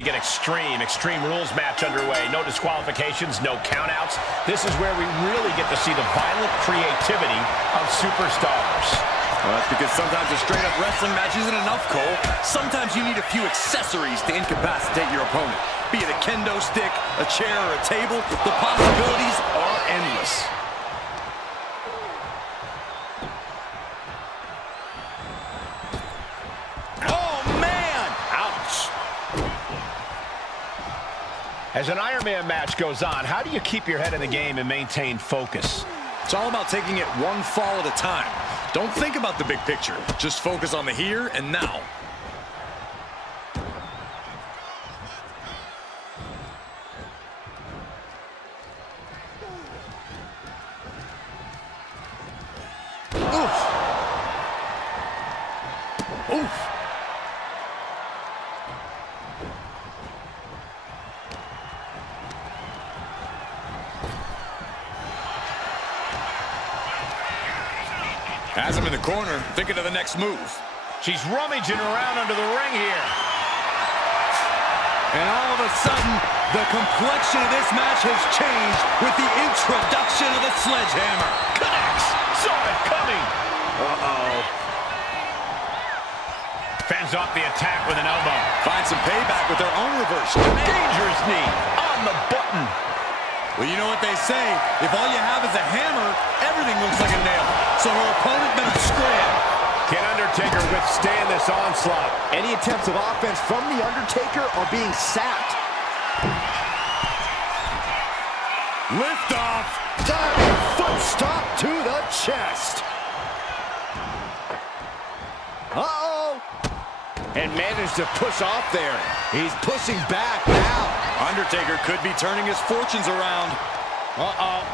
Get extreme rules match underway. No disqualifications, no countouts. This is where we really get to see the violent creativity of superstars. Well, that's because sometimes a straight-up wrestling match isn't enough, Cole. Sometimes you need a few accessories to incapacitate your opponent. Be it a kendo stick, a chair, or a table, the possibilities are endless. As an Iron Man match goes on, how do you keep your head in the game and maintain focus? It's all about taking it one fall at a time. Don't think about the big picture. Just focus on the here and now. Oof. Oof. Has him in the corner, thinking of the next move. She's rummaging around under the ring here. And all of a sudden, the complexion of this match has changed with the introduction of the sledgehammer. Connects! Saw it coming! Uh-oh. Fends off the attack with an elbow. Finds some payback with their own reverse. Dangerous knee on the button. Well, you know what they say. If all you have is a hammer, everything looks like a nail. So her opponent better scram. Can Undertaker withstand this onslaught? Any attempts of offense from The Undertaker are being sapped. Lift off. Diving foot stop to the chest. Uh-oh. And managed to push off there. He's pushing back now. Undertaker could be turning his fortunes around. Uh-oh.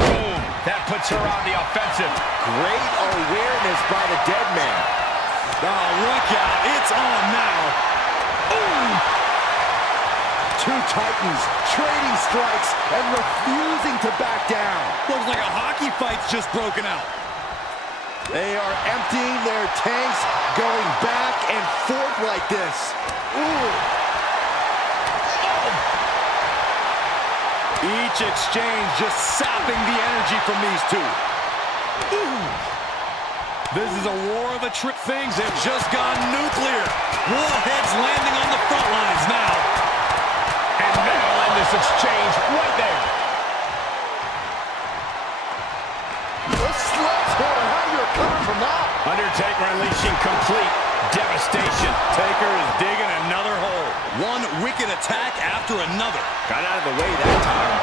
Boom. That puts her on the offensive. Great awareness by the dead man. Oh, look out. It's on now. Ooh. Two titans trading strikes and refusing to back down. Looks like a hockey fight's just broken out. They are emptying their tanks, going back and forth like this. Ooh. Each exchange just sapping the energy from these two. Ooh. This is a war of the trick. Things have just gone nuclear. Warheads landing on the front lines now. And that'll end this exchange right there. The sledgehammer, how do you recover from that? Undertaker unleashing complete devastation. Taker is digging another hole. One wicked attack after another. Got out of the way that time.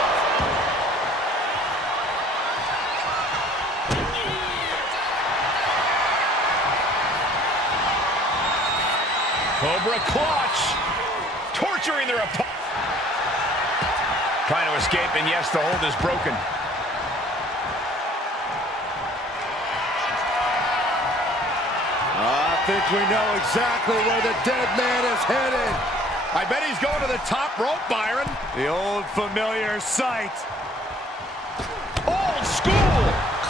Cobra clutch. Torturing their opponent. Trying to escape, and yes, the hold is broken. I think we know exactly where the dead man is headed. I bet he's going to the top rope, Byron. The old familiar sight. Old school.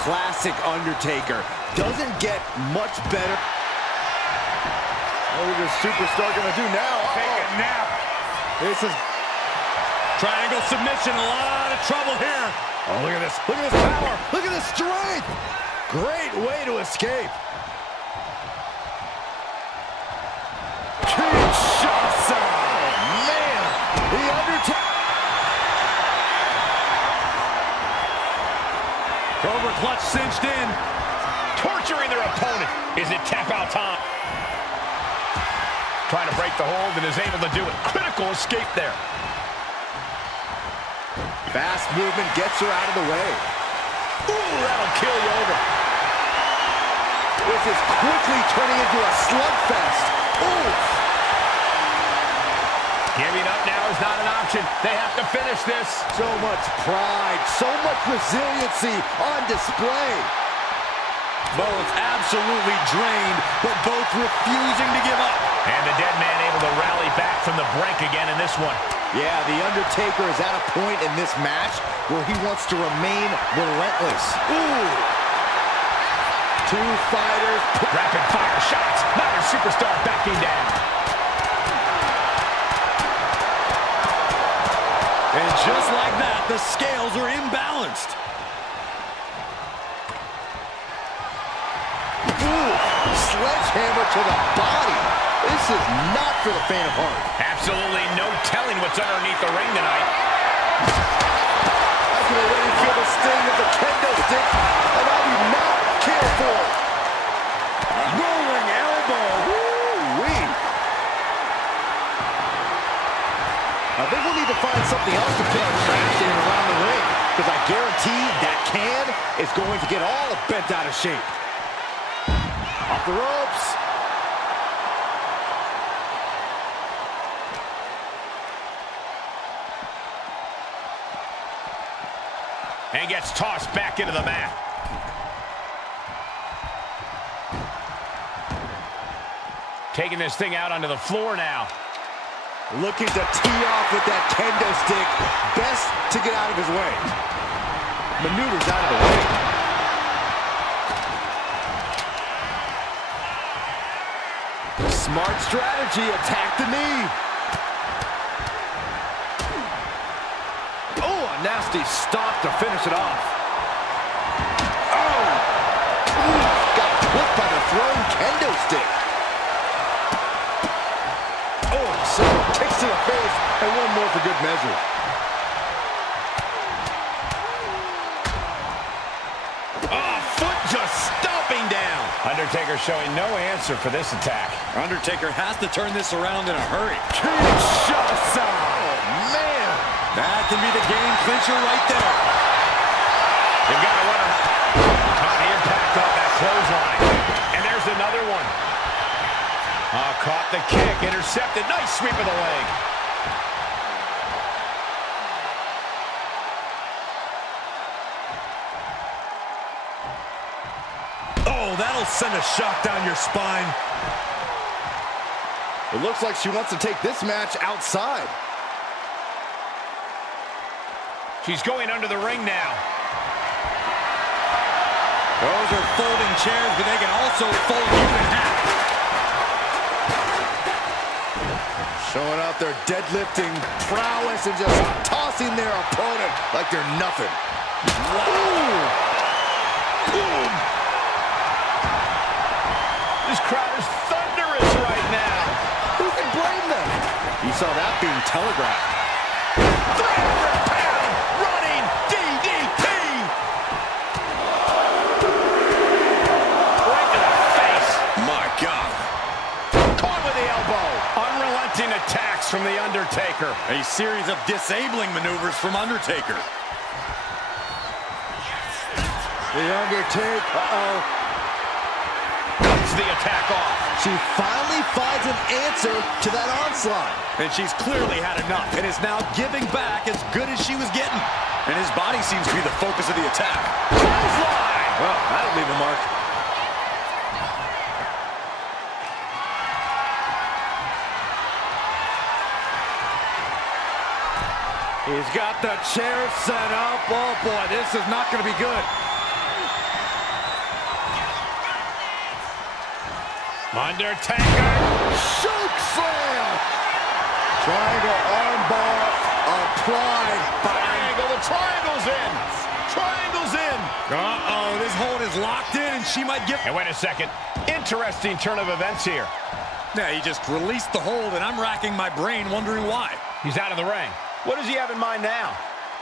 Classic Undertaker. Doesn't get much better. What is this superstar going to do now? Take a nap. This is Triangle submission, a lot of trouble here. Oh, look at this. Look at this power. Look at this strength. Great way to escape. Kinshasa. Man, the Undertaker. Cobra clutch cinched in. Torturing their opponent. Is it tap out time? Trying to break the hold and is able to do it. Critical escape there. Fast movement gets her out of the way. Ooh, that'll kill you over. This is quickly turning into a slugfest. Ooh. Giving up now is not an option. They have to finish this. So much pride, so much resiliency on display. Both absolutely drained, but both refusing to give up. And the dead man able to rally back from the brink again in this one. Yeah, The Undertaker is at a point in this match where he wants to remain relentless. Ooh! Two fighters. Rapid fire shots. Another superstar backing down. The scales are imbalanced. Ooh, sledgehammer to the body. This is not for the faint of heart. Absolutely no telling what's underneath the ring tonight. I can already feel the sting of the kendo stick, and I do not care for it. Rolling elbow. Woo-wee. I think we'll need to find something else to put our trash in around the ring, because I guarantee that can is going to get all bent out of shape. Off the ropes. And gets tossed back into the mat. Taking this thing out onto the floor now. Looking to tee off with that kendo stick. Best to get out of his way. Maneuvers out of the way. Smart strategy. Attack the knee. Oh, a nasty stop to finish it off. Oh! Ooh, got whipped by the thrown kendo stick. Oh, several kicks to the face, and one more for good measure. Oh, foot just stomping down. Undertaker showing no answer for this attack. Undertaker has to turn this around in a hurry. Kinshasa! Oh, man! That can be the game clincher right there. They've got to run him. Oh, the impact off that clothesline. And there's another one. Oh, caught the kick, intercepted. Nice sweep of the leg. Oh, that'll send a shock down your spine. It looks like she wants to take this match outside. She's going under the ring now. Those are folding chairs, but they can also fold you in half. Showing out their deadlifting prowess and just tossing their opponent like they're nothing. Wow. Boom. This crowd is thunderous right now. Who can blame them? You saw that being telegraphed. 300-pound running DDT. Right to the face. My God. Caught with the elbow. Unrelenting attacks from The Undertaker. A series of disabling maneuvers from Undertaker. The Undertaker, Cuts the attack off. She finally finds an answer to that onslaught. And she's clearly had enough and is now giving back as good as she was getting. And his body seems to be the focus of the attack. Clothesline. Well, that'll leave a mark. He's got the chair set up. Oh, boy, this is not going to be good. Undertaker. Choke slam. Triangle armbar applied. Triangle. The triangle's in. Triangle's in. Uh-oh, this hold is locked in, and she might get... And wait a second. Interesting turn of events here. Yeah, he just released the hold, and I'm racking my brain wondering why. He's out of the ring. What does he have in mind now?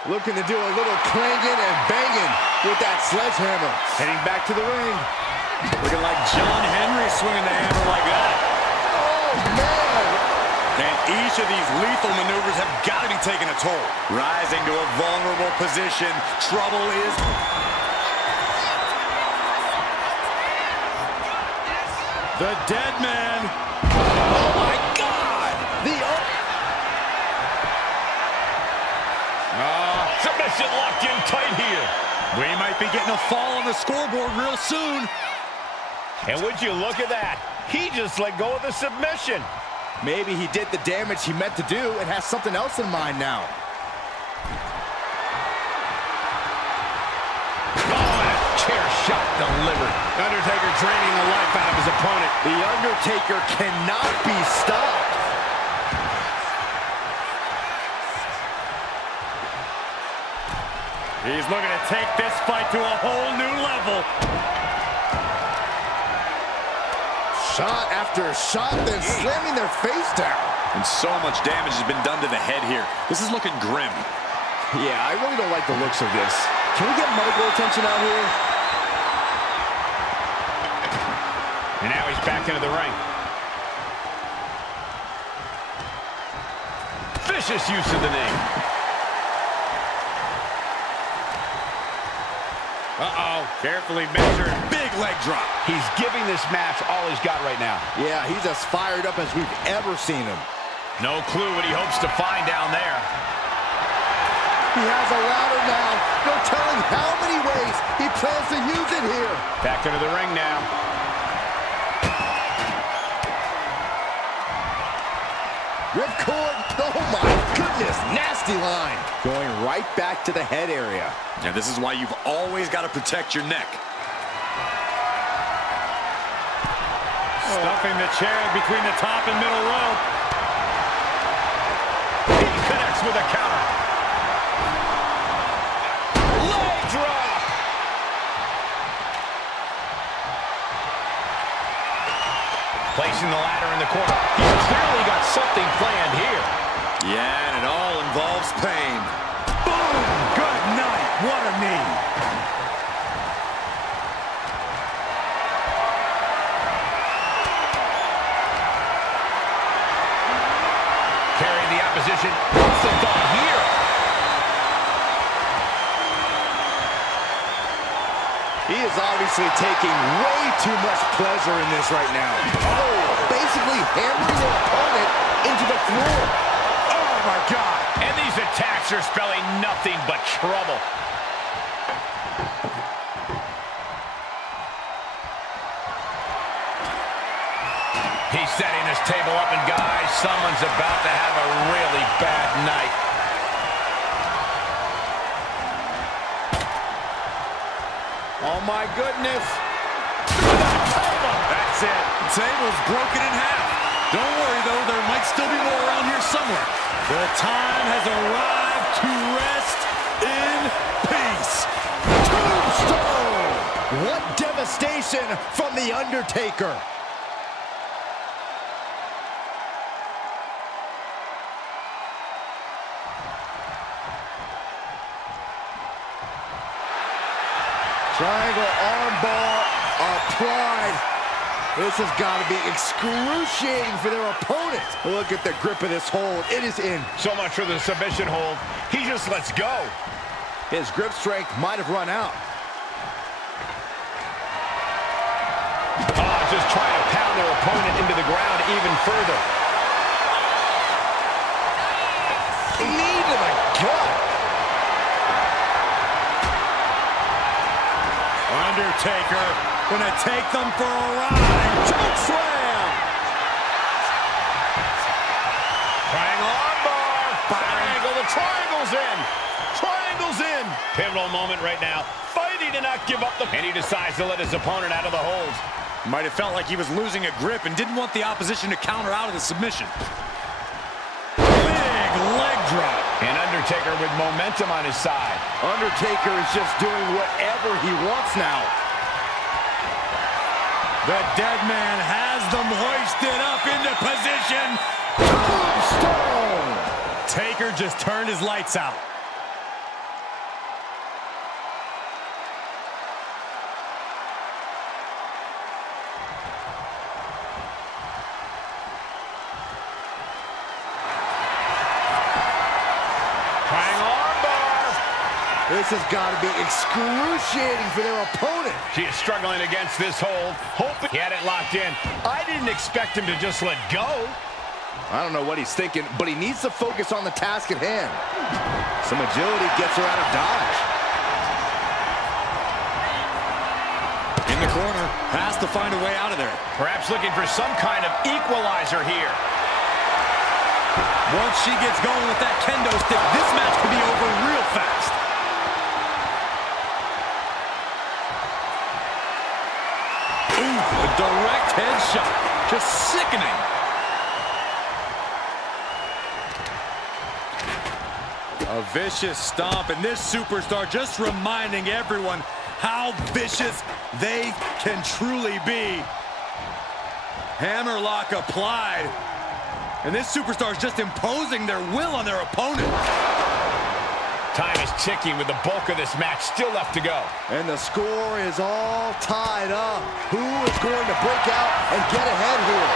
Looking to do a little clanging and banging with that sledgehammer. Heading back to the ring. Looking like John Henry swinging the hammer like that. Oh, man. And each of these lethal maneuvers have got to be taking a toll. Rising to a vulnerable position. Trouble is... The dead man. Oh, my God. Submission locked in tight here. We might be getting a fall on the scoreboard real soon. And would you look at that? He just let go of the submission. Maybe he did the damage he meant to do and has something else in mind now. Oh, and a chair shot delivered. Undertaker draining the life out of his opponent. The Undertaker cannot be stopped. He's looking to take this fight to a whole new level. Shot after shot, then slamming their face down. And so much damage has been done to the head here. This is looking grim. Yeah, I really don't like the looks of this. Can we get medical attention out here? And now he's back into the ring. Vicious use of the knee. Uh-oh, carefully measured. Big leg drop. He's giving this match all he's got right now. Yeah, he's as fired up as we've ever seen him. No clue what he hopes to find down there. He has a ladder now. No telling how many ways he plans to use it here. Back into the ring now. Ripcord. Oh my goodness, nasty line. Going right back to the head area. Now, this is why you've always got to protect your neck. Stuffing the chair between the top and middle rope. He connects with a counter. Leg drop. Placing the ladder in the corner. He's clearly got something planned here. Yeah, and it all involves pain. Boom! Good night. What a knee. Carrying the opposition. What's the thought here? He is obviously taking way too much pleasure in this right now. Oh, basically hammering their opponent into the floor. Oh, my God. And these attacks are spelling nothing but trouble. He's setting this table up, and guys, someone's about to have a really bad night. Oh my goodness. That's it. The table's broken in half. Don't worry, though. There might still be more around here somewhere. The time has arrived to rest in peace. Tombstone! What devastation from The Undertaker. Triangle armbar applied. This has got to be excruciating for their opponent. Look at the grip of this hold. It is in. So much for the submission hold. He just lets go. His grip strength might have run out. Just trying to pound their opponent into the ground even further. Knee to the gut. Undertaker gonna take them for a ride. Choke slam. Triangle armbar. Triangle. The triangle's in. Triangle's in. Pivotal moment right now. Fighting to not give up the... And he decides to let his opponent out of the hold. Might have felt like he was losing a grip and didn't want the opposition to counter out of the submission. Big leg drop. And Undertaker with momentum on his side. Undertaker is just doing whatever he wants now. The dead man has them hoisted up into position. Tombstone! Taker just turned his lights out. This has got to be excruciating for their opponent. She is struggling against this hold. Hoping he had it locked in. I didn't expect him to just let go. I don't know what he's thinking, but he needs to focus on the task at hand. Some agility gets her out of dodge. In the corner, has to find a way out of there. Perhaps looking for some kind of equalizer here. Once she gets going with that kendo stick, this match could be over real fast. A direct headshot. Just sickening. A vicious stomp, and this superstar just reminding everyone how vicious they can truly be. Hammerlock applied. And this superstar is just imposing their will on their opponent. Time is ticking with the bulk of this match still left to go. And the score is all tied up. Who is going to break out and get ahead here?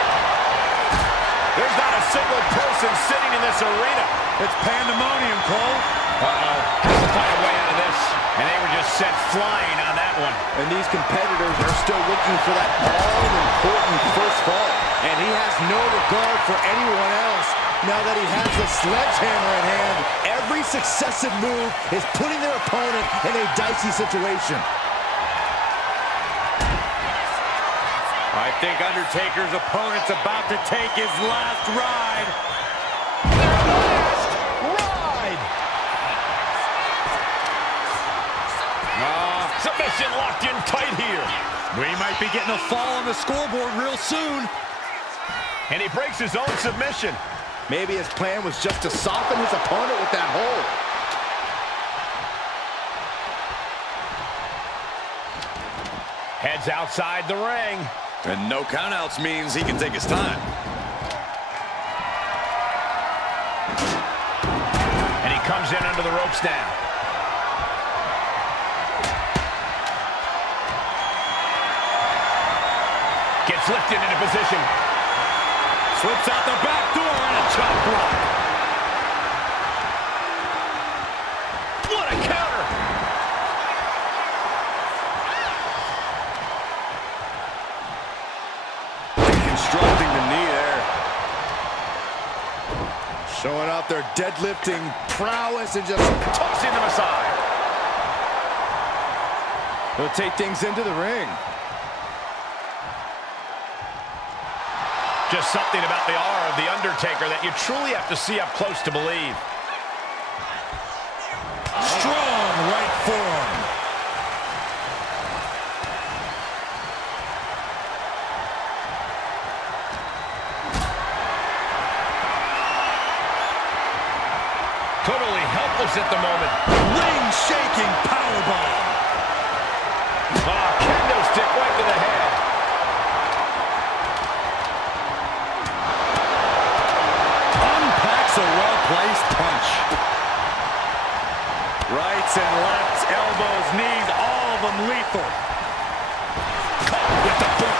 There's not a single person sitting in this arena. It's pandemonium, Cole. Uh-oh. Has to find a way out of this. And they were just sent flying on that one. And these competitors are still looking for that all-important first fall. And he has no regard for anyone else. Now that he has the sledgehammer in hand, every successive move is putting their opponent in a dicey situation. I think Undertaker's opponent's about to take his last ride. Submission locked in tight here. We might be getting a fall on the scoreboard real soon. And he breaks his own submission. Maybe his plan was just to soften his opponent with that hold. Heads outside the ring. And no countouts means he can take his time. And he comes in under the ropes now. Gets lifted into position. Slips out the back door and a chop block. What a counter! Deconstructing the knee there. Showing off their deadlifting prowess and just Tossing them aside. they'll take things into the ring. Just something about the aura of The Undertaker that you truly have to see up close to believe. Strong right forearm. Totally helpless at the moment. Ring-shaking powerbomb. Kendo stick right to the head. Unpacks a well-placed punch. Rights and lefts, elbows, knees, all of them lethal. Caught with the boot.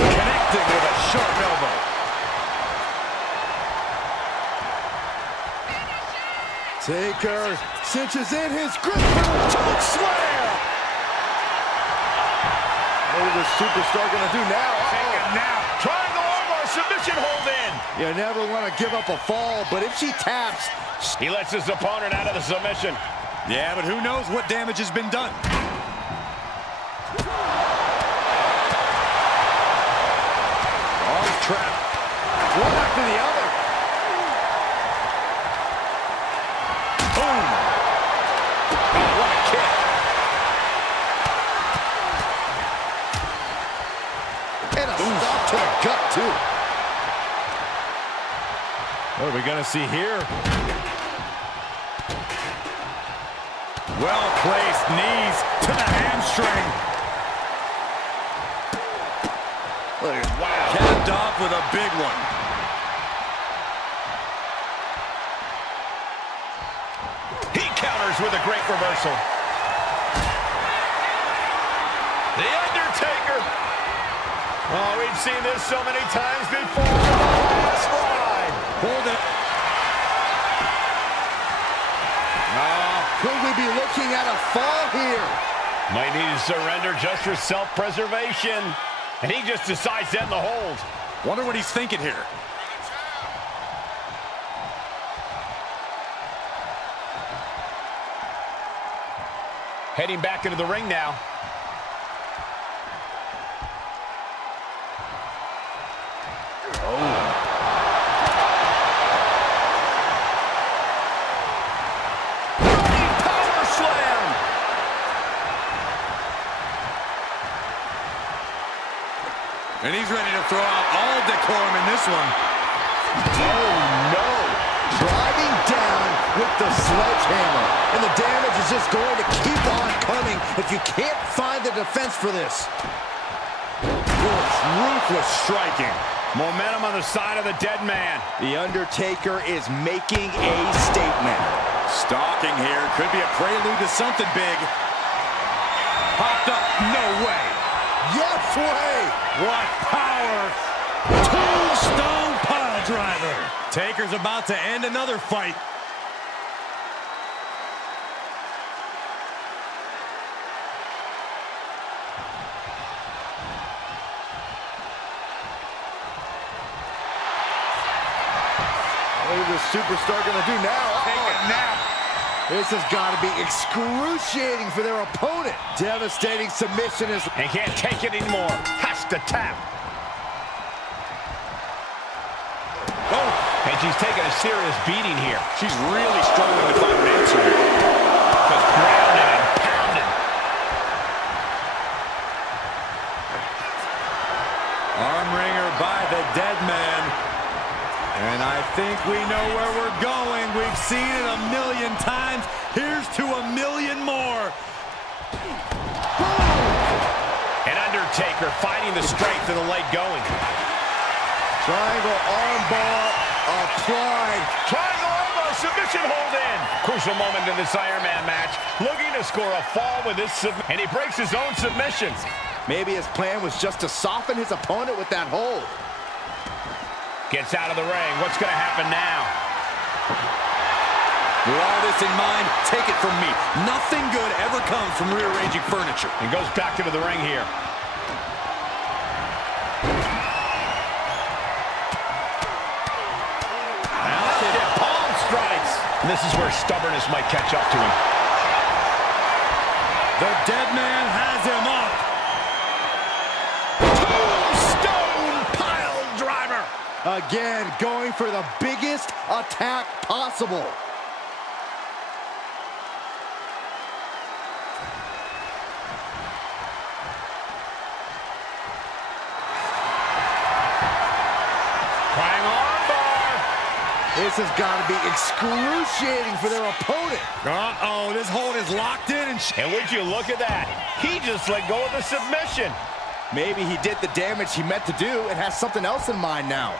Connecting with a sharp elbow. Taker cinches in his grip for the choke slam. What is this superstar going to do now? Take a nap. Triangle armbar submission hold in. You never want to give up a fall, but if she taps... He lets his opponent out of the submission. Yeah, but who knows what damage has been done. Arm trap. One after the other. Boom. Oh, what a kick. And a stop to the gut, too. What are we going to see here? Well-placed knees to the hamstring. Wow. Capped off with a big one. He counters with a great reversal. The Undertaker. Oh, we've seen this so many times before. Last ride. Hold it. Could we be looking at a fall here? Might need to surrender just for self-preservation. And he just decides to end the hold. Wonder what he's thinking here. Heading back into the ring now. And he's ready to throw out all decorum in this one. Oh, no. driving down with the sledgehammer. And the damage is just going to keep on coming if you can't find the defense for this. Ruthless striking. Momentum on the side of the dead man. The Undertaker is making a statement. Stalking here. Could be a prelude to something big. Popped up. No way. Yes way. What power. Tombstone pile driver. Taker's about to end another fight. What is this superstar going to do now? Take a nap. This has got to be excruciating for their opponent. Devastating submission is... And can't take it anymore. Has to tap. Oh, and she's taking a serious beating here. She's really struggling to find an answer here. Just grounding and pounding. Arm wringer by the dead man. And I think we know where we're going. We've seen it a million times. Here's to a million more. An Undertaker finding the strength of the leg going. Triangle armbar applied. Triangle armbar, submission hold in. Crucial moment in this Iron Man match. Looking to score a fall with this submission. And he breaks his own submission. Maybe his plan was just to soften his opponent with that hold. Gets out of the ring. What's going to happen now? With all this in mind, take it from me. Nothing good ever comes from rearranging furniture. And goes back into the ring here. Palm strikes. And this is where stubbornness might catch up to him. The dead man has him up. Tombstone pile driver. Again, going for the biggest attack possible. Triangle armbar. This has got to be excruciating for their opponent. Uh-oh, this hold is locked in. And would you look at that? He just let go of the submission. Maybe he did the damage he meant to do and has something else in mind now.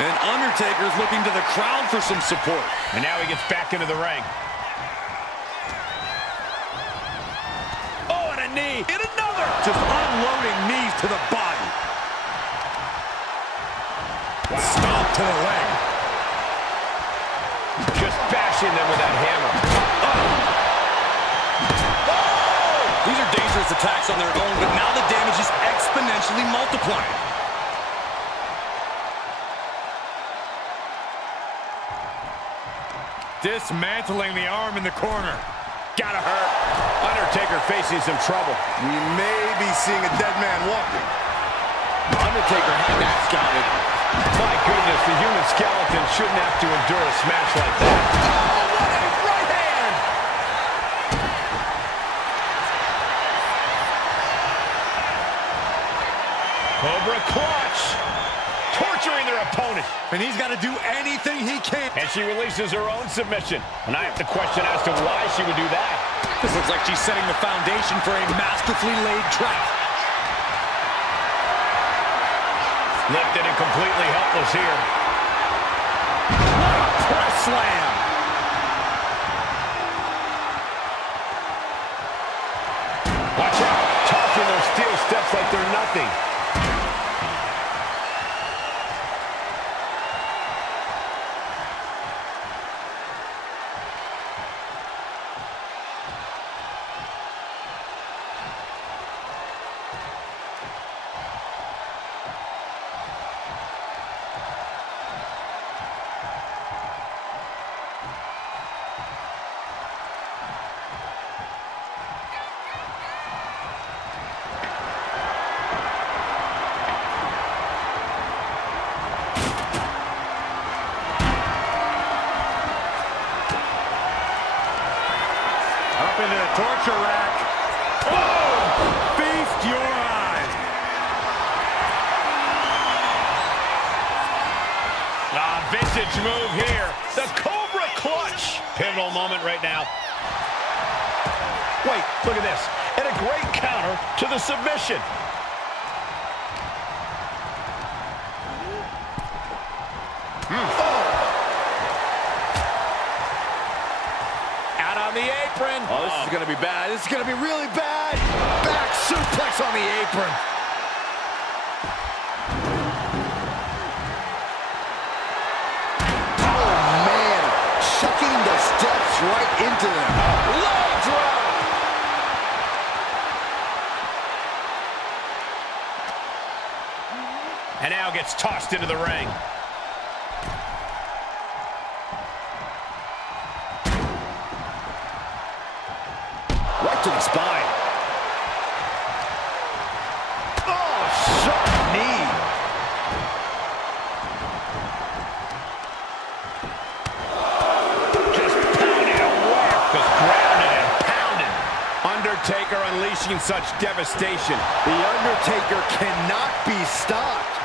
And Undertaker's looking to the crowd for some support. And now he gets back into the ring. Oh, and a knee. And another. Just unloading knees to the body. Wow. Stomp to the leg. Just bashing them with that hammer. These are dangerous attacks on their own, but now the damage is exponentially multiplying. Dismantling the arm in the corner. Gotta hurt. Undertaker facing some trouble. We may be seeing a dead man walking. Undertaker had that scouted. My goodness, the human skeleton shouldn't have to endure a smash like that. Oh, what a right hand! Cobra clutch. Torturing their opponent. And he's got to do anything he can. And she releases her own submission. And I have to question as to why she would do that. This looks like she's setting the foundation for a masterfully laid trap. Lifted and completely helpless here. Press slam. Watch out. Tossing those steel steps like they're nothing. Up into the torture rack. Oh! Feast your eyes. Dosage move here. The Cobra Clutch. Pivotal moment right now. Wait, look at this. And a great counter to the submission. Out on the apron. Oh, this is going to be bad. This is going to be really bad. Back suplex on the apron. Oh, man. Chucking the steps right into them. Low drop. And now gets tossed into the ring. Right to the spine. Oh, sharp knee. Just pounding away. Just grounded and pounded. Undertaker unleashing such devastation. The Undertaker cannot be stopped.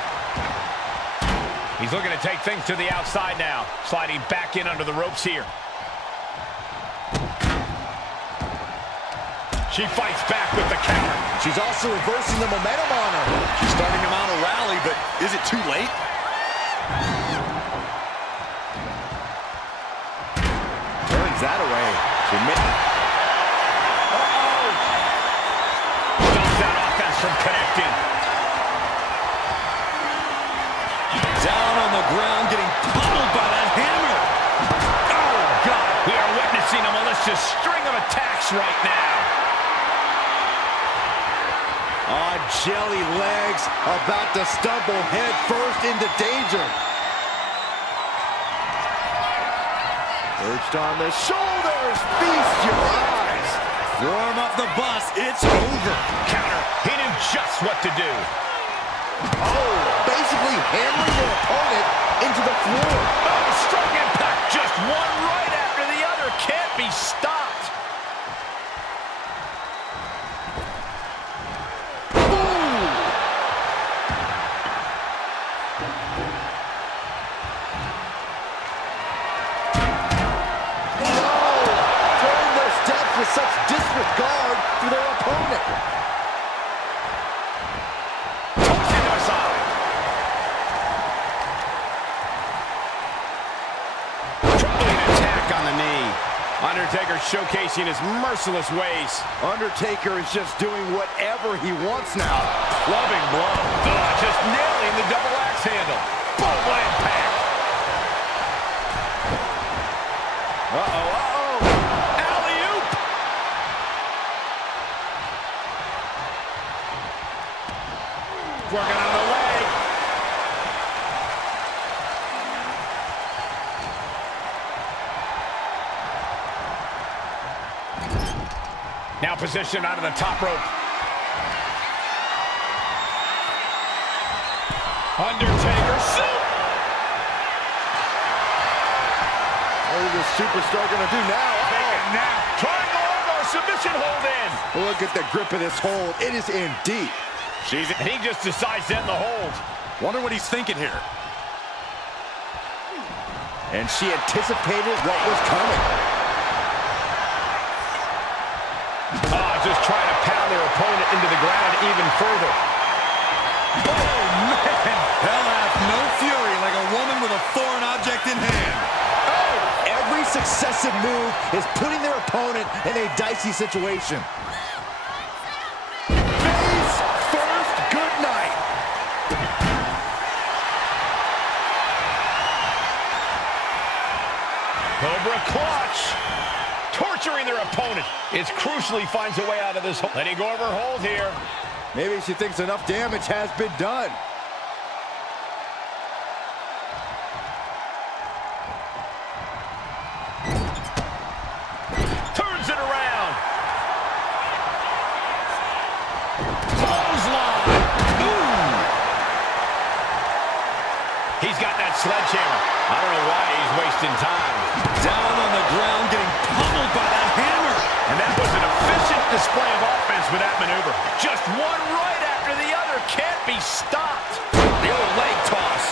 He's looking to take things to the outside now. Sliding back in under the ropes here. She fights back with the counter. She's also reversing the momentum on her. She's starting to mount a rally, but is it too late? Turns that away. Stops that offense from connecting. Down on the ground, getting pummeled by that hammer. Oh, God. We are witnessing a malicious string of attacks right now. On jelly legs, about to stumble head first into danger. Perched on the shoulders, feast your eyes. Throw him off the bus, it's over. Counter. He knew just what to do. Oh, basically hammering their opponent into the floor. Oh, strong impact. Just one right after the other. Can't be stopped. With such disregard for their opponent. Tossed into the side. Troubling attack on the knee. Undertaker showcasing his merciless ways. Undertaker is just doing whatever he wants now. Clubbing blow. Just nailing the double axe handle. Boom, impact. Uh-oh. Working on the leg. Now positioned onto the top rope. Undertaker soup. What is this superstar going to do now? Now. Triangle armbar submission hold in. Look at the grip of this hold. It is in deep. And he just decides to end the hold. Wonder what he's thinking here. And she anticipated what was coming. Just trying to pound their opponent into the ground even further. Oh, man. Hell hath no fury like a woman with a foreign object in hand. Oh! Every successive move is putting their opponent in a dicey situation. Cobra clutch. Torturing their opponent. It's crucial he finds a way out of this hole. Letting go of her hold here. Maybe she thinks enough damage has been done. Turns it around. Clothesline. Ooh. He's got that sledgehammer. I don't know why he's wasting time. Down on the ground, getting pummeled by that hammer. And that was an efficient display of offense with that maneuver. Just one right after the other. Can't be stopped. The old leg toss.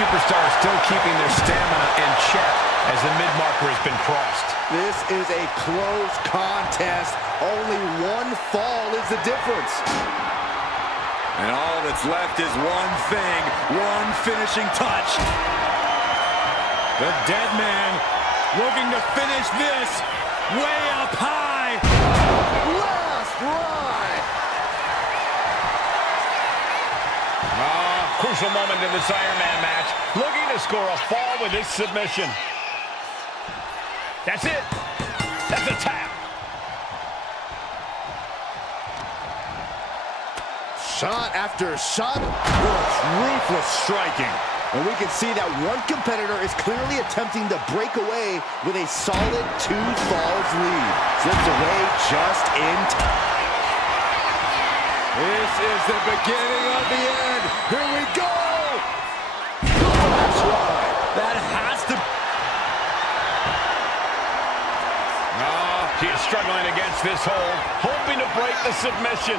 superstars still keeping their stamina in check as the mid-marker has been crossed. This is a close contest. Only one fall is the difference. And all that's left is one thing, one finishing touch. The dead man looking to finish this way up high. Last ride. Crucial moment in this Iron Man match. Looking to score a fall with this submission. That's it. That's a tap. Shot after shot. Ruthless striking. And we can see that one competitor is clearly attempting to break away with a solid 2 falls lead. Slips away just in time. This is the beginning of the end. Here we go. That's right. That has to... He is struggling against this hold, hoping to break the submission.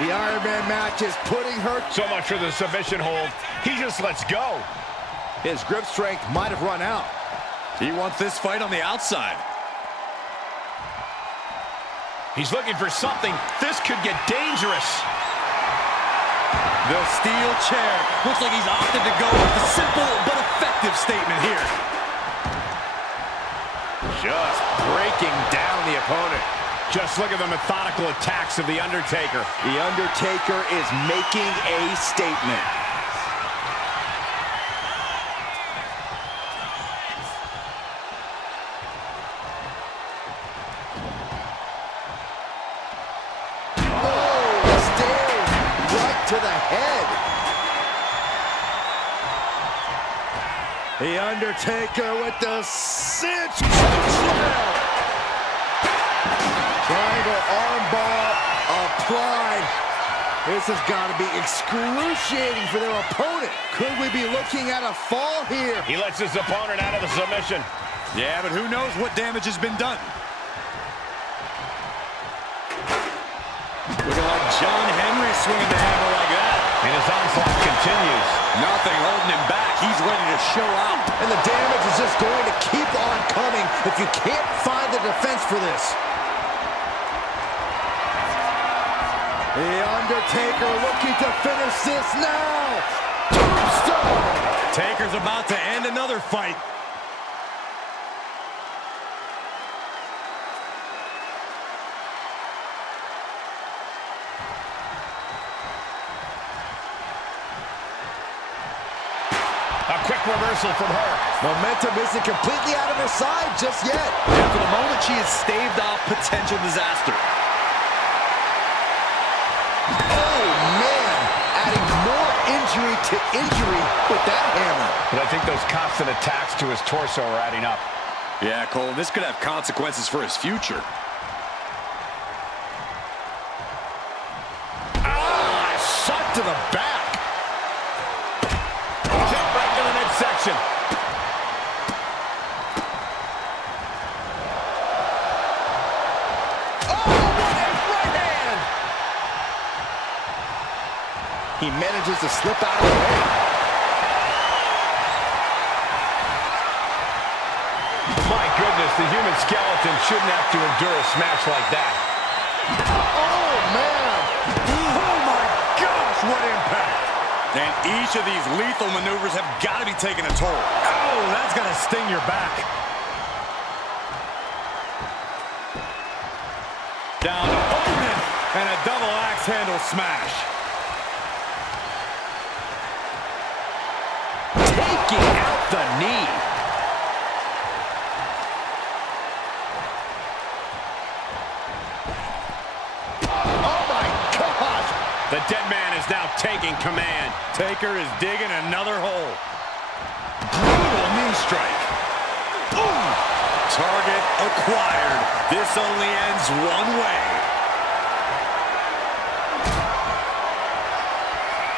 The Iron Man match is putting her... So much for the submission hold. He just lets go. His grip strength might have run out. He wants this fight on the outside. He's looking for something. This could get dangerous. The steel chair. Looks like he's opted to go with the simple but effective statement here. Just breaking down the opponent. Just look at the methodical attacks of The Undertaker. The Undertaker is making a statement. Oh, stairs right to the head. The Undertaker with the cinch trail. Triangle armbar applied. This has got to be excruciating for their opponent. Could we be looking at a fall here? He lets his opponent out of the submission. Yeah, but who knows what damage has been done. Looking like John Henry swinging the hammer like that. And his onslaught continues. Nothing holding him back. He's ready to show out. And the damage is just going to keep on coming if you can't find the defense for this. The Undertaker looking to finish this now. Tombstone. Taker's about to end another fight. A quick reversal from her. Momentum isn't completely out of her side just yet. And for the moment, she has staved off potential disaster. Oh, man. Adding more injury to injury with that hammer. But I think those constant attacks to his torso are adding up. Yeah, Cole, this could have consequences for his future. Shot to the back. Jump right to the midsection. He manages to slip out of the way. My goodness, the human skeleton shouldn't have to endure a smash like that. Oh, man. Oh, my gosh, what impact. And each of these lethal maneuvers have got to be taking a toll. Oh, that's going to sting your back. Down to Orton, and a double axe handle smash. Taking out the knee. Oh, my gosh. The dead man is now taking command. Taker is digging another hole. Brutal knee strike. Ooh. Target acquired. This only ends one way.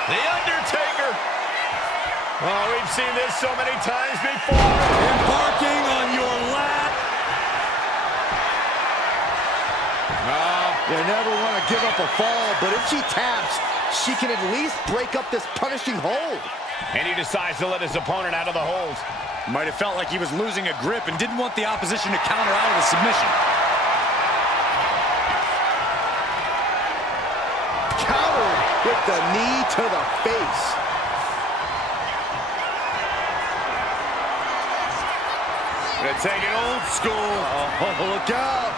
The Undertaker. Oh, we've seen this so many times before. Embarking on your lap. You never want to give up a fall, but if she taps, she can at least break up this punishing hold. And he decides to let his opponent out of the hold. Might have felt like he was losing a grip and didn't want the opposition to counter out of the submission. Countered with the knee to the face. Gonna take it old school. Oh, look out.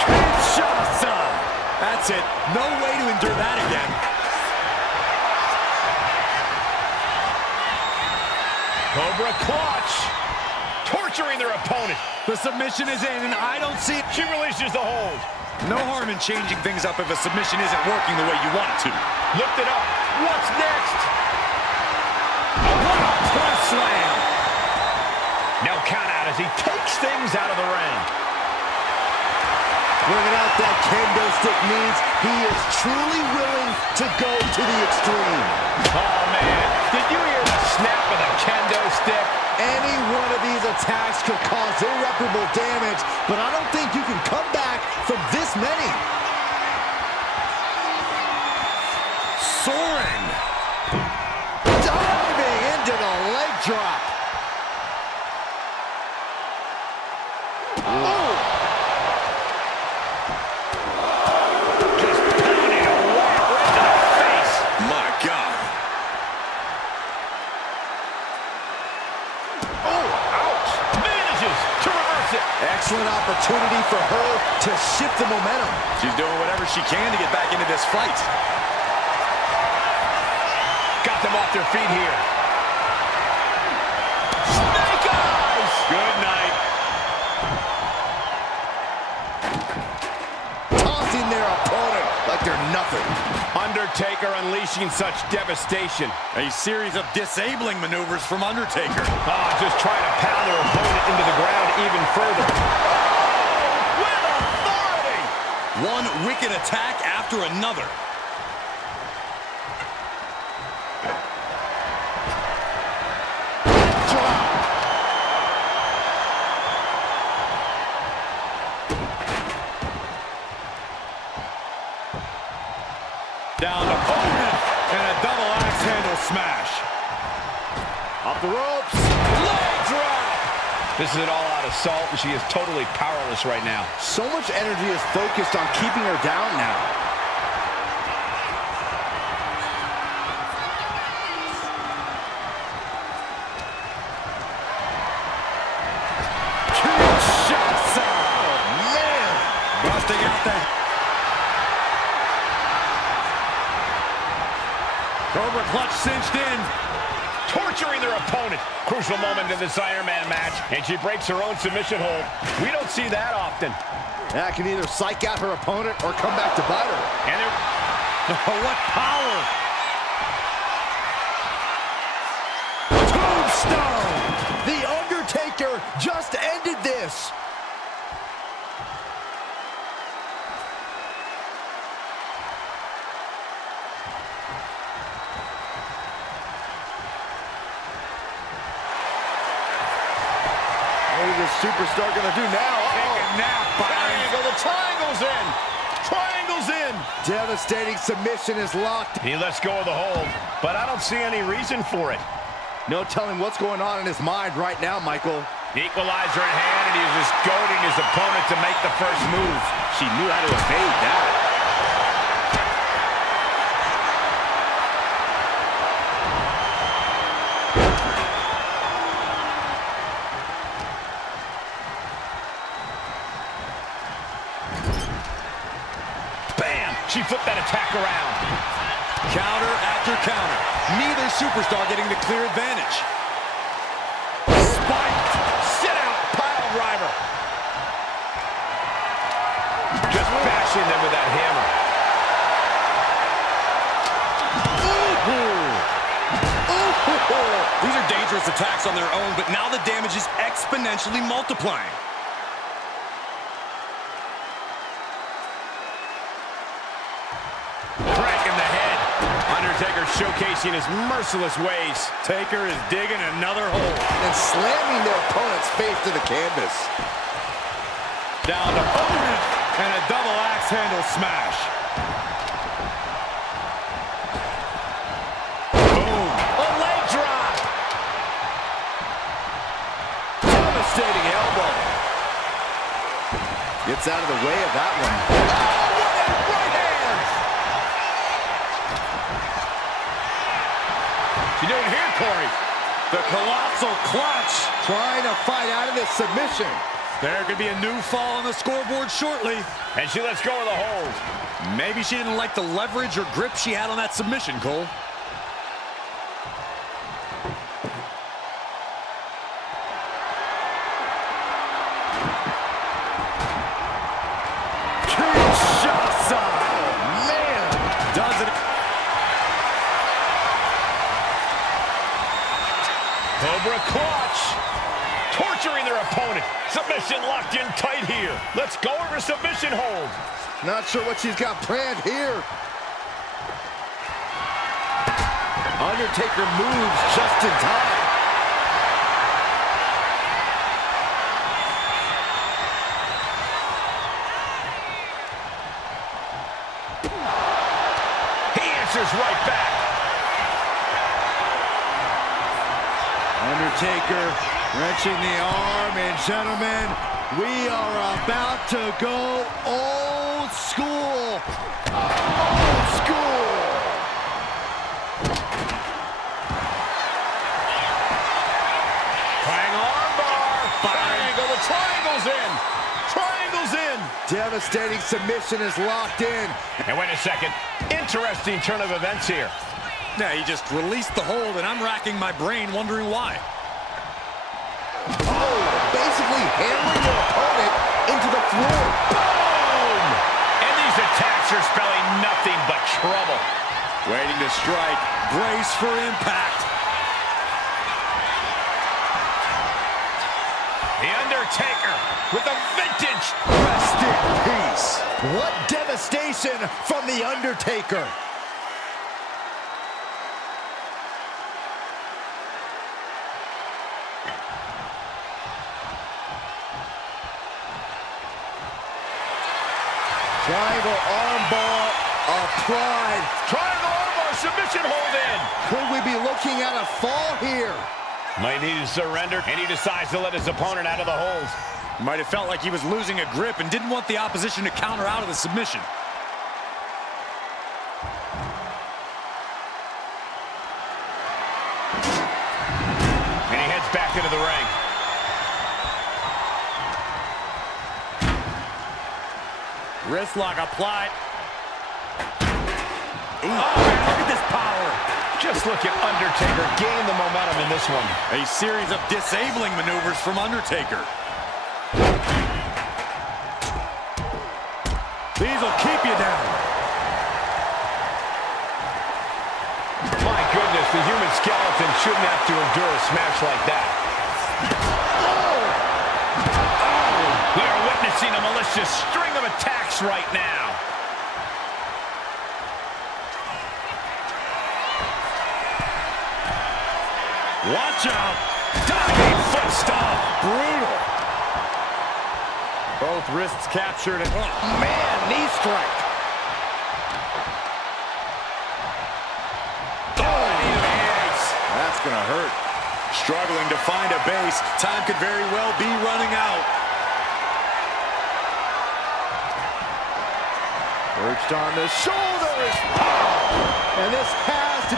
Kinshasa. That's it. No way to endure that again. Cobra clutch. Torturing their opponent. The submission is in, and I don't see it. She releases the hold. No harm in changing things up if a submission isn't working the way you want it to. Lift it up. What's next? What a press slam! No count out as he takes things out of the ring. Bringing out that kendo stick means he is truly willing to go to the extreme. Oh, man. Did you hear the snap of the kendo stick? Any one of these attacks could cause irreparable damage, but I don't think you can come back from this many. Soaring! Diving into the leg drop. Oh! Just pounding away right to the face. My God. Oh, ouch. Manages to reverse it. Excellent opportunity for her to shift the momentum. She's doing whatever she can to get back into this fight. Got them off their feet here. Snake eyes. Good night. Tossing their opponent like they're nothing. Undertaker unleashing such devastation. A series of disabling maneuvers from Undertaker. Just trying to pound their opponent into the ground even further. Oh, with authority. One wicked attack after another. Down to Orton and a double axe handle smash. Off the ropes. Leg drop. This is an all-out assault, and she is totally powerless right now. So much energy is focused on keeping her down now. Kinshasa! Man! Busting out the... Cobra clutch cinched in. Torturing their opponent. Crucial moment in this Iron Man match, and she breaks her own submission hold. We don't see that often. That can either psych out her opponent or come back to bite her. And What power! Tombstone! The Undertaker just ended this. What is this superstar gonna do now? Take a nap, triangle, the triangle's in. Triangle's in. Devastating submission is locked. He lets go of the hold, but I don't see any reason for it. No telling what's going on in his mind right now, Michael. Equalizer in hand, and he's just goading his opponent to make the first move. She knew how to evade that. She flipped that attack around. Counter after counter. Neither superstar getting the clear advantage. Spiked. Sit out. Pile driver. Just bashing them with that hammer. These are dangerous attacks on their own, but now the damage is exponentially multiplying. Undertaker showcasing his merciless ways. Taker is digging another hole. And slamming their opponent's face to the canvas. Down to Orton. And a double axe handle smash. Boom. A leg drop. Devastating elbow. Gets out of the way of that one. Oh, what a right hand! You doing here, Corey? The colossal clutch. Trying to fight out of this submission. There could be a new fall on the scoreboard shortly. And she lets go of the hold. Maybe she didn't like the leverage or grip she had on that submission, Cole. Kinshasa! Man! Does it. Cobra clutch. Torturing their opponent. Submission locked in tight here. Let's go over submission hold. Not sure what she's got planned here. Undertaker moves just in time. He answers right back. Undertaker wrenching the arm, and gentlemen, we are about to go old school. Old school. Triangle armbar. Triangle. The triangle's in. Triangle's in. Devastating submission is locked in. And wait a second. Interesting turn of events here. Yeah, he just released the hold, and I'm racking my brain wondering why. Oh, basically hammering your opponent into the floor. Boom! And these attacks are spelling nothing but trouble. Waiting to strike. Brace for impact. The Undertaker with a vintage. Rest in peace. What devastation from the Undertaker. Triangle armbar applied. Triangle armbar submission hold in. Could we be looking at a fall here? Might need to surrender, and he decides to let his opponent out of the hold. Might have felt like he was losing a grip and didn't want the opposition to counter out of the submission. And he heads back into the ring. Wrist lock applied. Oh, man, look at this power. Just look at Undertaker gain the momentum in this one. A series of disabling maneuvers from Undertaker. These will keep you down. My goodness, the human skeleton shouldn't have to endure a smash like that. We are witnessing a malicious string of attacks right now. Watch out. Diving foot stomp. Brutal. Both wrists captured. And, Man, knee strike. That's gonna hurt. struggling to find a base. Time could very well be running out. Perched on the shoulders. And this has to...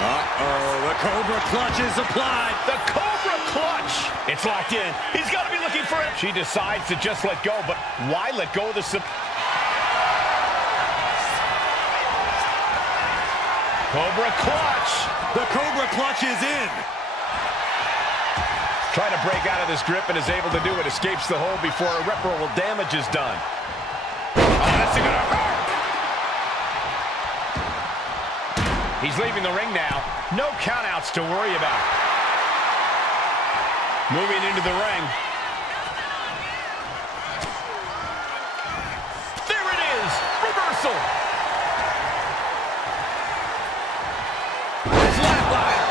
Uh-oh, the Cobra clutch is applied. The Cobra clutch. It's locked in. He's got to be looking for it. She decides to just let go, but why let go of the... Cobra clutch. The Cobra clutch is in. Trying to break out of this grip and is able to do it. Escapes the hold before irreparable damage is done. Oh, that's gonna hurt. He's leaving the ring now. No countouts to worry about. Moving into the ring. There it is. Reversal. Flatliner.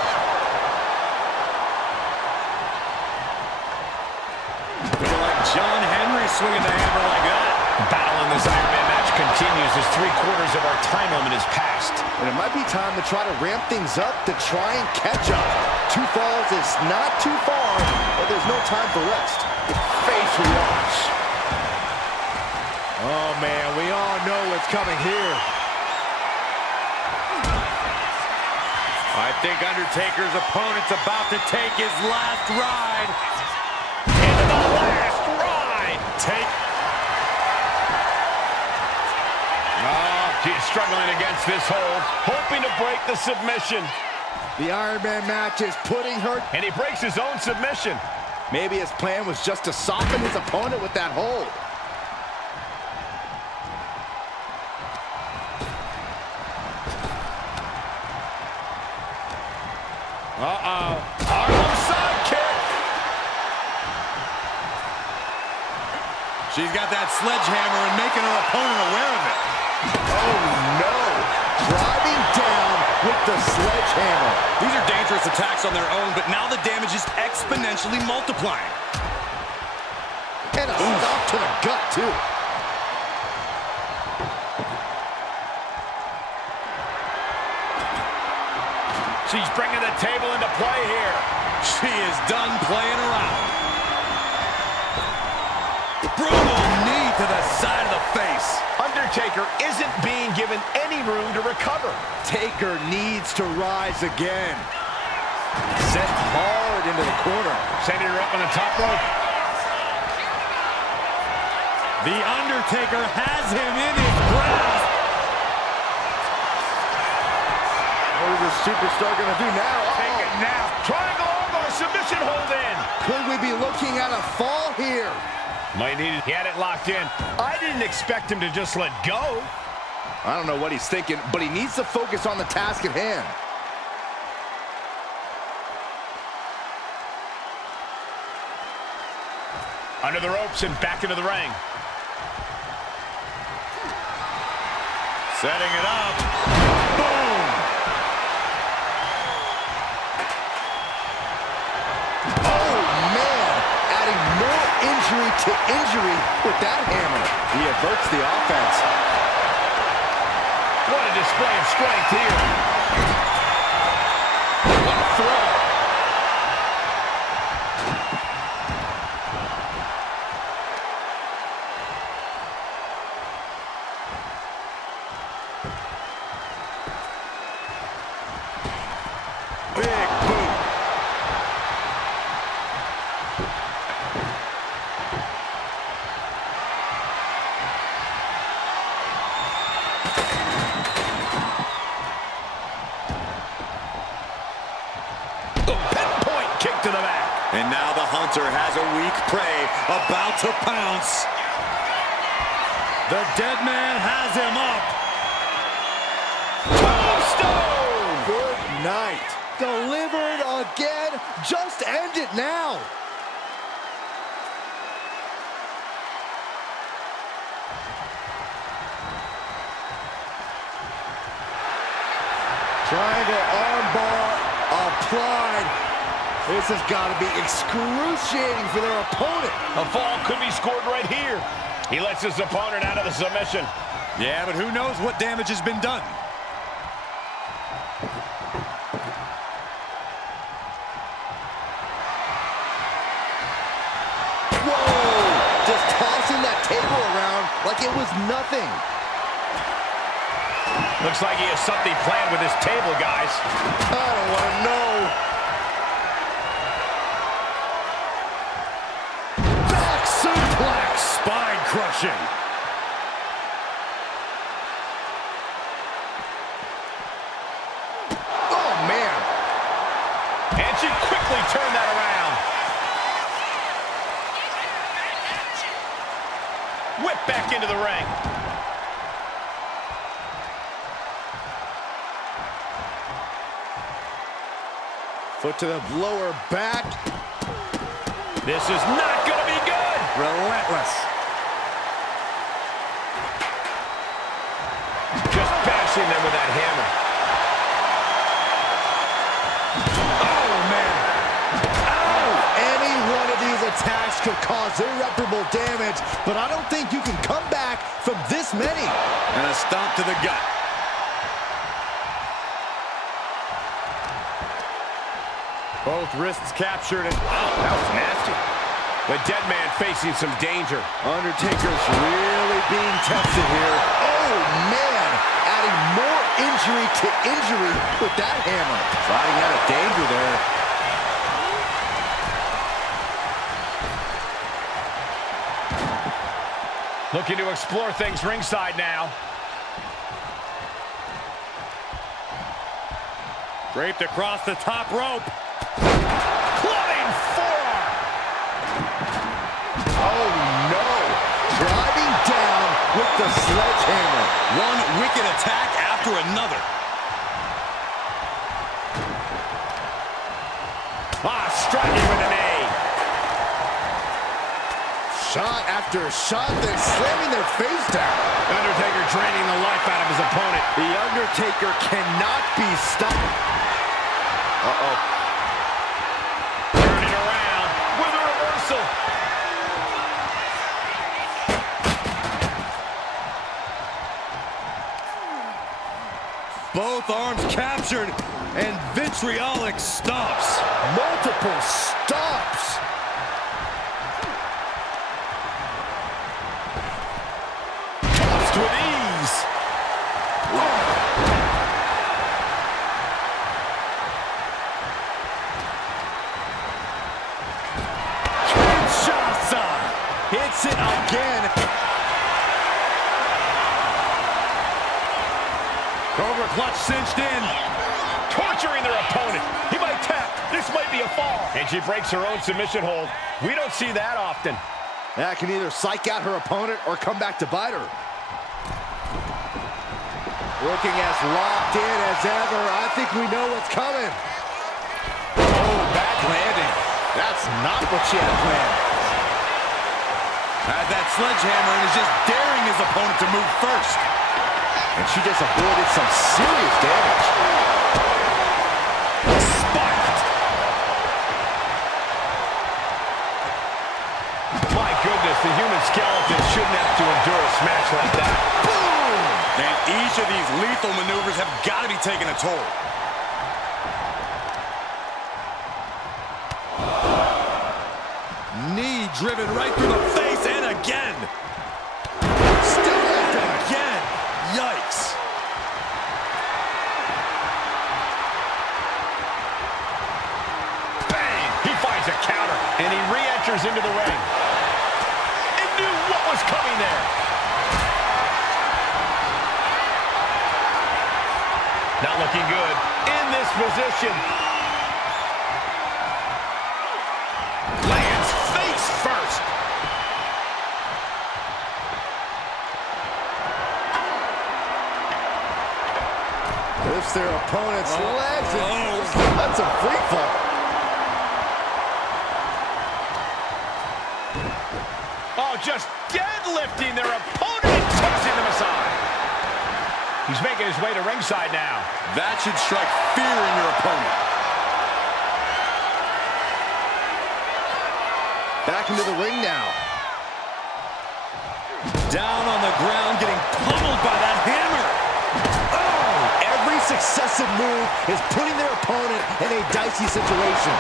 swinging the hammer like that. Battle in this Iron Man match continues as 3/4 of our time limit is passed. And it might be time to try to ramp things up to try and catch up. 2 falls is not too far, but there's no time for rest. Face wash. Oh, man, we all know what's coming here. I think Undertaker's opponent's about to take his last ride. Into the last ride. Oh, he's struggling against this hold, hoping to break the submission. The Iron Man match is putting her... And he breaks his own submission. Maybe his plan was just to soften his opponent with that hold. Uh-oh. Harlem sidekick. She's got that sledgehammer and making her opponent aware of it. Oh, no. Driving down with the sledgehammer. These are dangerous attacks on their own, but now the damage is exponentially multiplying. And a stop to the gut, too. She's bringing the table into play here. She is done playing around. Brutal knee to the side of the face. Undertaker isn't being given any room to recover. Taker needs to rise again. Sent hard into the corner. Sending her up on the top rope. The Undertaker has him in his grasp. What is this superstar going to do now? Take it now. Triangle armbar, submission hold in. Could we be looking at a fall here? Might need it. He had it locked in. I didn't expect him to just let go. I don't know what he's thinking, but he needs to focus on the task at hand. Under the ropes and back into the ring. Setting it up. Boom! Oh, man. Adding more injury to injury with that hammer. He averts the offense. What a display of strength here. What a throw. Big boot. Pinpoint kick to the back. And now the Hunter has a weak prey about to pounce. The dead man has him up. Tombstone! Good night. Delivered again. Just end it now. Triangle armbar applied. This has got to be excruciating for their opponent. A fall could be scored right here. He lets his opponent out of the submission. Yeah, but who knows what damage has been done. Whoa! Just tossing that table around like it was nothing. Looks like he has something planned with his table, guys. I don't want to know. Back suplex. Spine crushing. Oh, man. And she quickly turned that around. Whip back into the ring. Foot to the lower back. This is not going to be good. Relentless. Just bashing them with that hammer. Oh, man. Ow! Any one of these attacks could cause irreparable damage, but I don't think you can come back from this many. And a stomp to the gut. Both wrists captured, and wow, that was nasty. The dead man facing some danger. Undertaker's really being tested here. Oh, man, adding more injury to injury with that hammer. Sliding out of danger there. Looking to explore things ringside now. Draped across the top rope. Clubbing forearm. Oh, no. Driving down with the sledgehammer. One wicked attack after another. Striking with an A. Shot after shot, then slamming their face down. Undertaker draining the life out of his opponent. The Undertaker cannot be stopped. Uh-oh. Turning around with a reversal. Both arms captured, and vitriolic stomps. Multiple stops. Tossed with ease. Kinshasa hits it again. Cobra clutch cinched in. Torturing their opponent. He might tap. This might be a fall. And she breaks her own submission hold. We don't see that often. That can either psych out her opponent or come back to bite her. Looking as locked in as ever. I think we know what's coming. Oh, bad landing. That's not what she had planned. Has that sledgehammer and is just daring his opponent to move first. And she just avoided some serious damage. Spiked. My goodness, the human skeleton shouldn't have to endure a smash like that. Boom! And each of these lethal maneuvers have got to be taking a toll. Knee driven right through the face, and again. Still after. Again. Yikes. Bang! He finds a counter, and he re-enters into the ring. And knew what was coming there. Not looking good in this position. Lands face first. Lifts their opponent's legs and that's a free fall. Oh, just deadlifting their opponent and tossing them aside. He's making his way to ringside now. That should strike fear in your opponent. Back into the ring now. Down on the ground, getting pummeled by that hammer. Every successive move is putting their opponent in a dicey situation.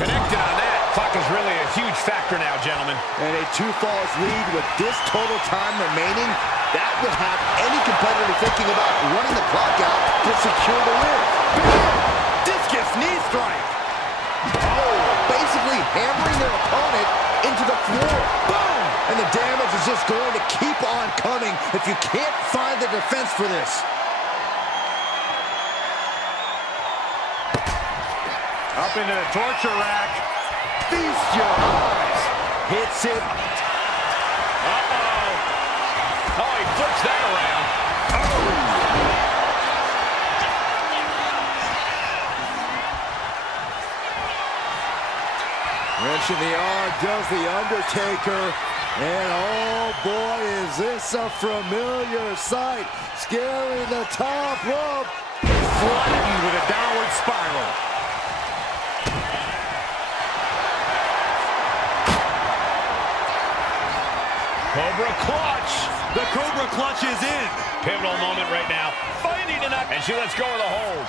Connected on that. Clock is really a huge factor now, gentlemen. And a 2 falls lead with this total time remaining, that would have any competitor thinking about running the clock out to secure the win. Discus knee strike. Oh, basically hammering their opponent into the floor. Boom! And the damage is just going to keep on coming if you can't find the defense for this. Up into the torture rack. Feast your eyes. Hits it. Uh-oh. Oh, he flips that around. Wrenching the arm does the Undertaker. And oh boy, is this a familiar sight. Scaling the top rope. flattened with a downward spiral. Cobra clutch. The Cobra clutch is in. Pivotal moment right now. Fighting tonight. And she lets go of the hold.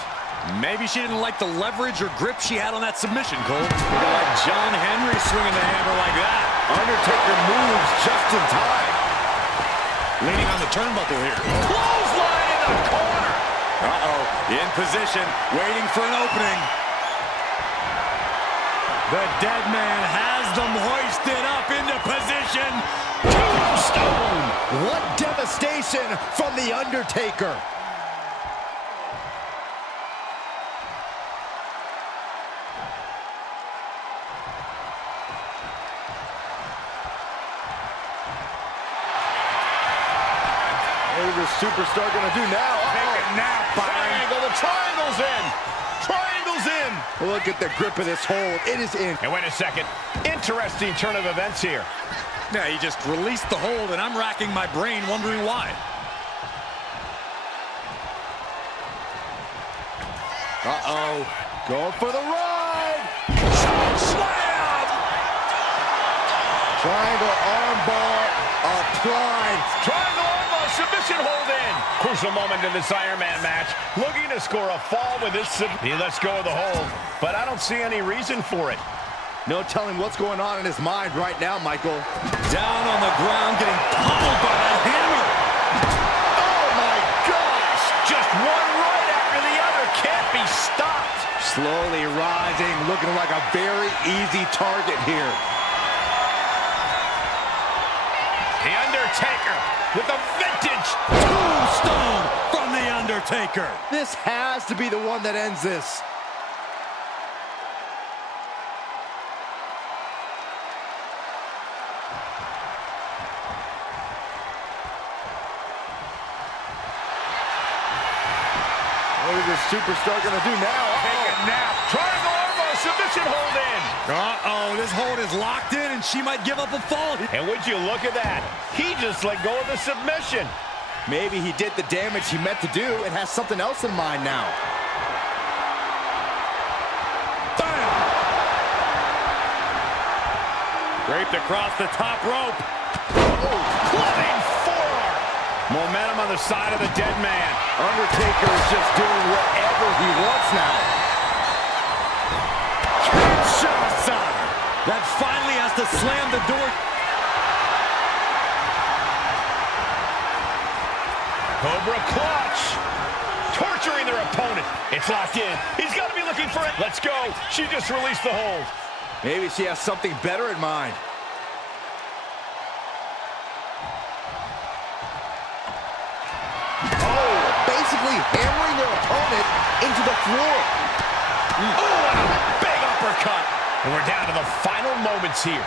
Maybe she didn't like the leverage or grip she had on that submission, Cole. Look at like John Henry swinging the hammer like that. Undertaker moves just in time. Leaning on the turnbuckle here. Clothesline in the corner. Uh-oh, in position, waiting for an opening. The dead man has them hoisted up into position. Tombstone! What devastation from The Undertaker! What is this superstar gonna do now? Take a nap, triangle. The triangle's in. Triangle's in. Look at the grip of this hold. It is in. And wait a second. Interesting turn of events here. Yeah, he just released the hold, and I'm racking my brain wondering why. Uh-oh. Going for the ride. Slam! Triangle armbar applied. Triangle armbar submission hold in. Crucial moment in this Iron Man match. Looking to score a fall with this. He lets go of the hold, but I don't see any reason for it. No telling what's going on in his mind right now, Michael. Down on the ground, getting pummeled by that hammer. Oh, my gosh! Just one right after the other. Can't be stopped. Slowly rising, looking like a very easy target here. The Undertaker with a vintage Tombstone from The Undertaker. This has to be the one that ends this. What is this superstar gonna do now? Take a nap. Triangle armbar submission hold in. Uh-oh, this hold is locked in, and she might give up a fall. And would you look at that? He just let go of the submission. Maybe he did the damage he meant to do and has something else in mind now. Bam! Draped across the top rope. Clubbing forearm. Momentum on the side of the dead man. Undertaker is just doing whatever he wants now. Kinshasa! That finally has to slam the door. Cobra clutch. Torturing their opponent. It's locked in. He's got to be looking for it. Let's go. She just released the hold. Maybe she has something better in mind. Oh, basically hammering their opponent into the floor. Oh, and a big uppercut. And we're down to the final moments here.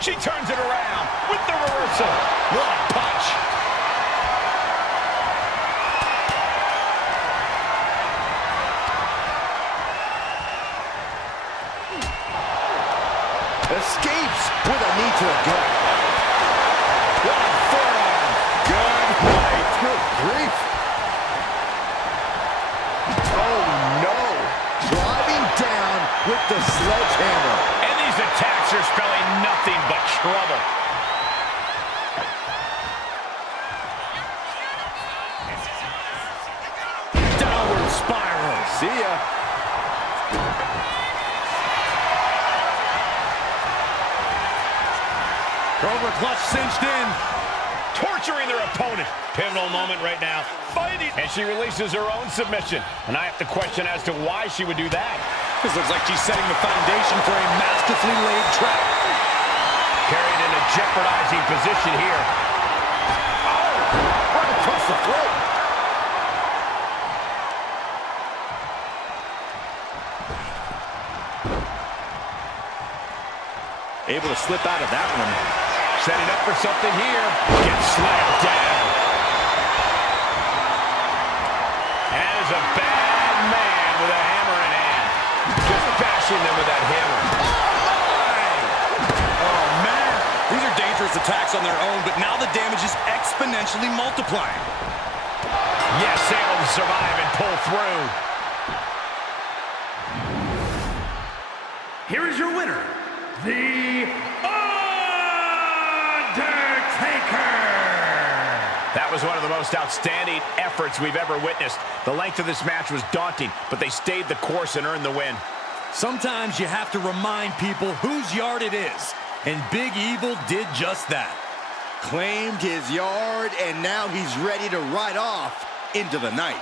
She turns it around with the reversal. What a punch. Escapes with a knee to the gut. What a forearm. Good night. Good grief. Oh, no. Driving down with the sledgehammer. And these attacks are spelling nothing but trouble. Downward spiral. See ya. Cobra clutch cinched in. Torturing their opponent. Pivotal moment right now. Fighting. And she releases her own submission. And I have to question as to why she would do that. This looks like she's setting the foundation for a masterfully laid trap. Carried in a jeopardizing position here. Oh, right across the throat. Able to slip out of that one. Setting up for something here. Gets slammed down. And that is a bad man with a hammer in hand. Just bashing them with that hammer. Oh, man. These are dangerous monstrous attacks on their own, but now the damage is exponentially multiplying. Yes, able to survive and pull through. Here is your winner, The Undertaker! That was one of the most outstanding efforts we've ever witnessed. The length of this match was daunting, but they stayed the course and earned the win. Sometimes you have to remind people whose yard it is, and Big Evil did just that. Claimed his yard, and now he's ready to ride off into the night.